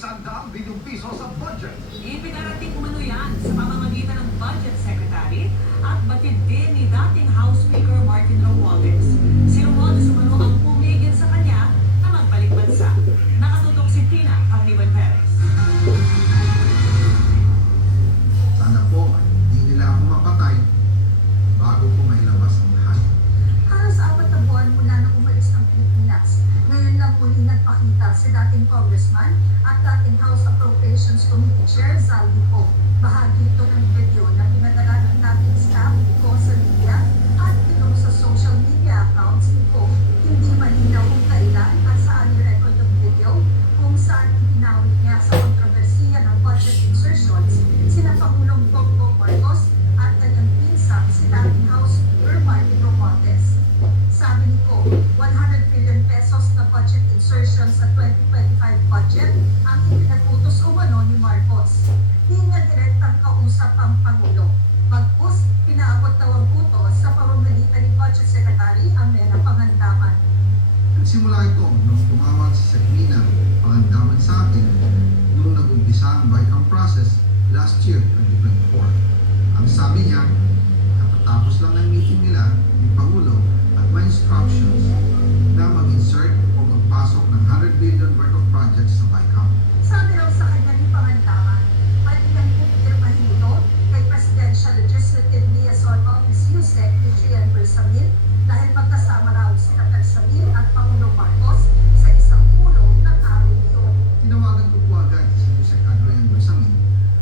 100 piso sa budget. Ipinarating umano yan sa pamamagitan ng Budget Secretary at batid din ni dating House Speaker Martin Romualdez. Si Romualdez umano ang pumigil sa kanya na magbalik bansa. Nakatutok si Tina Pagniban Perez. Sana po hindi nila ako mapatay bago ko mailabas ang lahat. Halos 4 na buwan mula nang umalis ng Pilipinas. Ngayon lang muli nagpakita si dating congressman at dating House Appropriations Committee Chair Zaldi Poe. Bahagi ito ng video na pinadala ng dating staff ko sa media at pinong sa social media accounts ni Poe. Hindi malinaw kung kailan at saan i-record ang video kung saan ipinawit niya sa kontrobersiya ng budget insertions sina Pangulong Bongbong Marcos at kanyang pinsang si dating House Speaker Martin Romualdez. Sabi ni Poe, 100 billion pesos na budget insertions sa 2025 budget ang ipinagutos umano ni Marcos. Di niya direktang kausap ang Pangulo. Bagkus, pinaabot daw ang utos sa pamamagitan ni Budget Secretary Amenah Pangandaman. Nagsimula ito nung tumawag si Sakmina Pangandaman sa akin nung nag-umpisa ang BICAM process last year, 2024. Ang sabi niya, katatapos lang ng meeting nila ni Pangulo at may instructions na mag-insert o magpasok ng 100 billion worth of projects sa BICAM. Sabi raw sa kanya ni Pangandaman, pwede kang pumirmahin ito kay Presidential Legislative Liaison Office USEC ni Gian Bersamin dahil magkasama raw sina Bersamin at Pangulong Marcos sa isang pulong ng araw iyon. Tinawagan ko po agad si Yusek Adrian Bersamin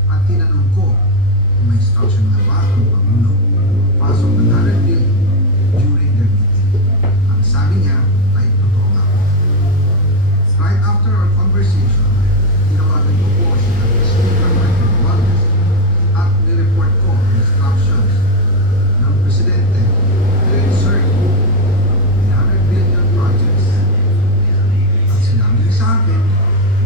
at tinanong ko kung may instruction na ba ang Pangulo pasok ng 100 billion during their meeting. Ang sabi niya ay totoo nga po. Right after our conversation, tinawagan ko po si Speaker Martin Romualdez at nireport ko ang instructions ng Presidente to insert the 100 billion projects. At sinabi niya sa akin,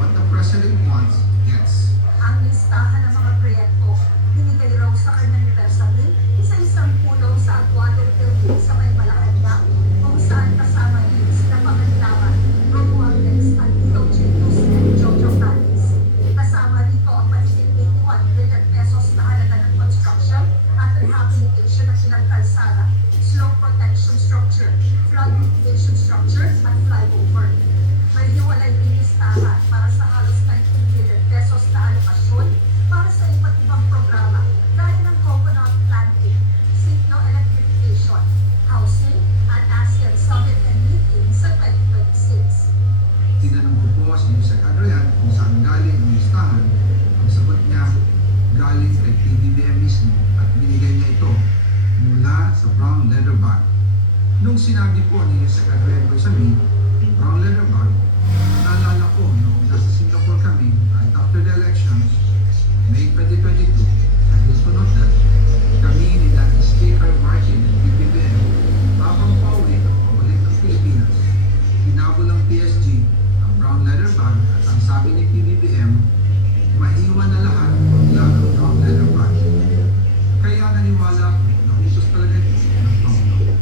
what the President wants, gets. Ang listahan ng mga proyekto, binigay raw sa kanya ni Bersamin sa isang pulong sa Aguado Building sa may Malacanang kung saan kasama din sina Pangandaman, Romualdez at DOJ at Jojo Canis. Kasama dito ang mahigit 81 billion pesos na halaga ng construction at rehabilitation ng ilang kalsada, slope protection structure, flood mitigation structure at flyover. May hiwalay din listahan para sa halos 19 billion pesos na alokasyon para sa iba't ibang programa gaya ng coconut planting, signal electrification, housing, at ASEAN Summit and Meeting sa 2026. Tinanong ko po si Yusek Adrian kung saan galing ang listahan. Ang sagot niya, galing kay PBBM mismo at binigay niya ito mula sa brown leather bag. Nung sinabi po ni Yusek Adrian Bersamin, yung brown leather bag, naalala ko nung nasa Singapore kami right after the elections, May 2022, sa Hilton Hotel, kami ni dating Speaker Martin at PBBM habang pauwi at pabalik ng Pilipinas. Hinabol ng PSG ang brown leather bag at ang sabi ni PBBM, maiwan na lahat mula ng brown leather bag. Kaya naniwala ko na usos talaga ito ng Pangulo.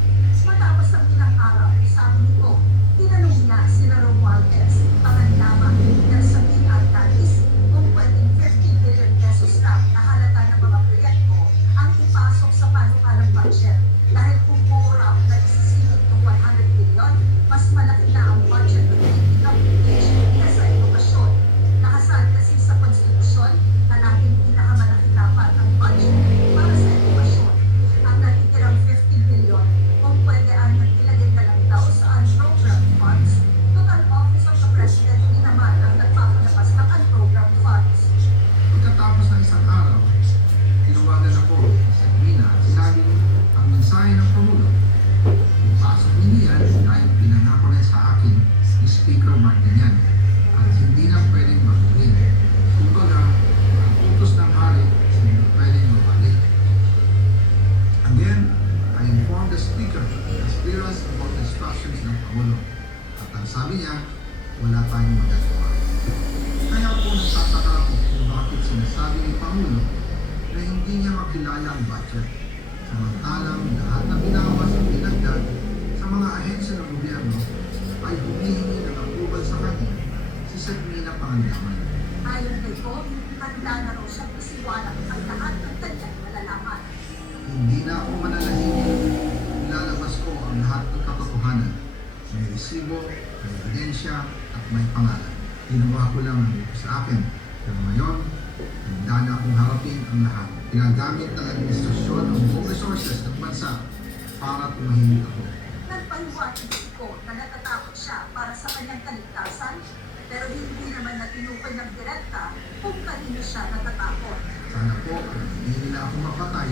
Matapos ang ilang araw, sabi nito, tinanong niya sina Romualdez, Pangandaman, Bersamin at Canis kung pwedeng 50 billion pesos lang na halaga ng mga proyekto ang ipasok sa panukalang budget. Dahil kung buo raw na isisingit ng 100 billion, mas malaki na ang budget ng PWH kaysa edukasyon. Nakasaad kasi sa konstitusyon na laging pinakamalaki dapat ang budget para sa edukasyon. Ang natitirang 50 billion kung pwede ang ilagay na lang daw sa unprogrammed funds. Total Office of the President din naman ang nagpapalabas ng unprogrammed funds. Pagkatapos ng isang araw, tinawagan ako sa Sakmina at sinabi ang mensahe ng Pangulo. Ipasok niya yan dahil pinangako na sa akin ni Speaker Martin yan at hindi na pwedeng maguhin. Kumbaga, ang utos ng hari hindi na pwedeng mabalik. Again, I informed the Speaker as clearance about the instructions ng Pangulo. At ang sabi niya, wala tayong magagawa. Kaya po nagtataka ako kung bakit sinasabi ni Pangulo na hindi niya makilala ang budget. Samantalang lahat na binawas at dinagdag sa mga ahensya ng gobyerno ay humihingi ng approval sa kanya si Sakmina Pangandaman. Ayon kay Ko, handa na raw siyang isiwalang ang lahat ng kanyang nalalaman. Hindi na ako mananahimik. Ilalabas ko ang lahat ng katotohanan. May resibo, may ebidensya, at may pangalan. Ginawa ko lang ang ito sa akin. Pero ngayon, handa na akong harapin ang lahat. Ginagamit ng administrasyon ang buong resources ng bansa para tumahimik ako. Nagpaliwanag si Ko na natatakot siya para sa kanyang kaligtasan, pero hindi naman na tinukoy ng direkta kung kanino siya natatakot. Sana po, hindi nila ako mapatay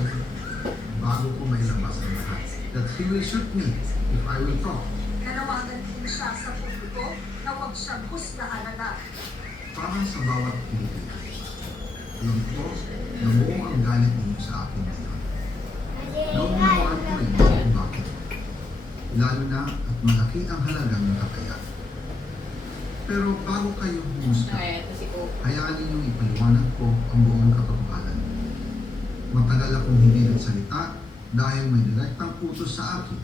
bago ko mailabas ang lahat. That he will shoot me if I will talk. Nanawagan din siya sa publiko na huwag siyang husgahan agad. Para sa bawat Pilipino. Alam ko na buong ang galit ninyo sa akin ngayon. Naunawaan ko rin kung bakit. Lalo na at malaki ang halagang nakakaya. Pero bago kayo humusga, hayaan ninyong ipaliwanag ko ang buong katotohanan. Matagal akong hindi nagsalita dahil may direktang utos sa akin.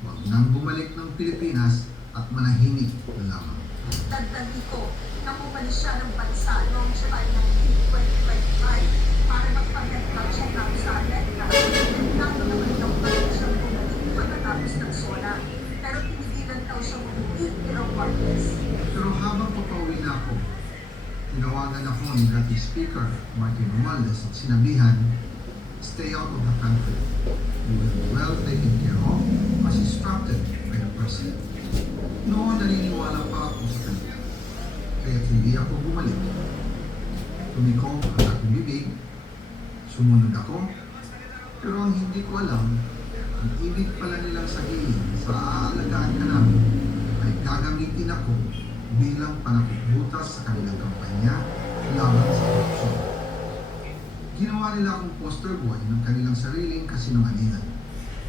Huwag nang bumalik ng Pilipinas at manahimik na lamang. Dagdag ko na pumalis siya ng bansa noong July 19, 2025 para magpag-medical check-up sa Amerika. Nagtato naman daw pa rin siyang bumalik pagkatapos ng SONA. Pero pinigilan daw siyang umuwi ni Romualdez. Pero habang papauwi na ako, tinawagan ako ni dating Speaker Martin Romualdez at sinabihan, stay out of the country. You will be well taken care of as instructed by the President. Noon naniniwala pa ako sa kanya. Kaya't hindi ako bumalik. Tumikom ang aking bibig, sumunod ako, pero ang hindi ko alam, ang ibig pala nilang sabihin sa aalagaan ka namin ay gagamitin ako bilang panakipbutas sa kanilang kampanya laban sa korupsyon. Ginawa nila akong poster boy ng kanilang sariling kasinungalingan.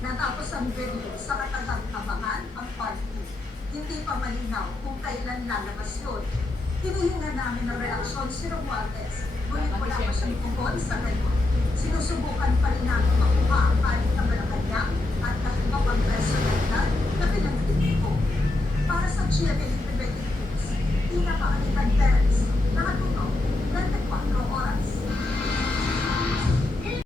Natapos ang video sa katagang abangan ang part 2. Hindi pa malinaw kung kailan lalabas yun. Hinihinga namin ng reaksyon si Romualdez, ngunit wala pa siyang tungkol sa ganyan. Sinusubukan pa rin namin makuha ang aling na Malacanang at ng ibang personalidad na pinagtitin ko. Para sa GMA Independent News, Ina Kaanitan Perez, nakatutok